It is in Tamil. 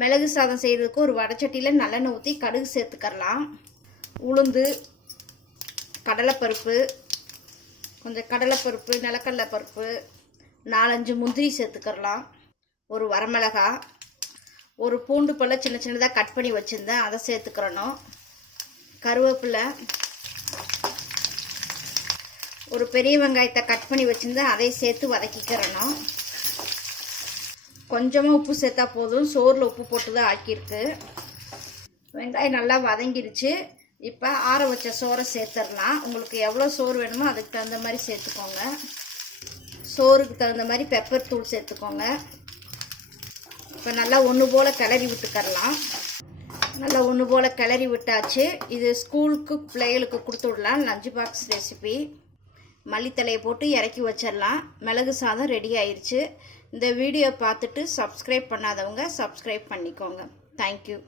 மிளகு சாதம் செய்கிறதுக்கு ஒரு வடச்சட்டியில் நல்லெண்ணெய் ஊற்றி கடுகு சேர்த்துக்கரலாம் உளுந்து கடலைப்பருப்பு கொஞ்சம் கடலைப்பருப்பு நிலக்கடலை பருப்பு நாலஞ்சு முந்திரி சேர்த்துக்கரலாம் ஒரு வரமிளகா ஒரு பூண்டு பல்ல சின்ன சின்னதாக கட் பண்ணி வச்சுருந்தேன் அதை சேர்த்துக்கிறணும். கருவேப்பிலை ஒரு பெரிய வெங்காயத்தை கட் பண்ணி வச்சுருந்தேன் அதை சேர்த்து வதக்கிக்கிறணும். கொஞ்சமாக உப்பு சேர்த்தா போதும். சோறில் உப்பு போட்டு தான் ஆக்கியிருக்கு. வெங்காயம் நல்லா வதங்கிடுச்சு. இப்போ ஆற வச்ச சோறை சேர்த்துடலாம். உங்களுக்கு எவ்வளோ சோறு வேணுமோ அதுக்கு தகுந்த மாதிரி சேர்த்துக்கோங்க. சோறுக்கு தகுந்த மாதிரி பெப்பர் தூள் சேர்த்துக்கோங்க. இப்போ நல்லா ஒன்று போல் கிளறி விட்டுக்கரலாம். நல்லா ஒன்று போல் கிளறி விட்டாச்சு. இது ஸ்கூலுக்கு பிள்ளைகளுக்கு கொடுத்து விடலாம். லஞ்ச் பாக்ஸ் ரெசிபி மல்லித்தலையை போட்டு இறக்கி வச்சிடலாம். மிளகு சாதம் ரெடி ஆயிடுச்சு இந்த வீடியோ பார்த்துட்டு சப்ஸ்கிரைப் பண்ணாதவங்க சப்ஸ்கிரைப் பண்ணிக்கோங்க. தேங்க்யூ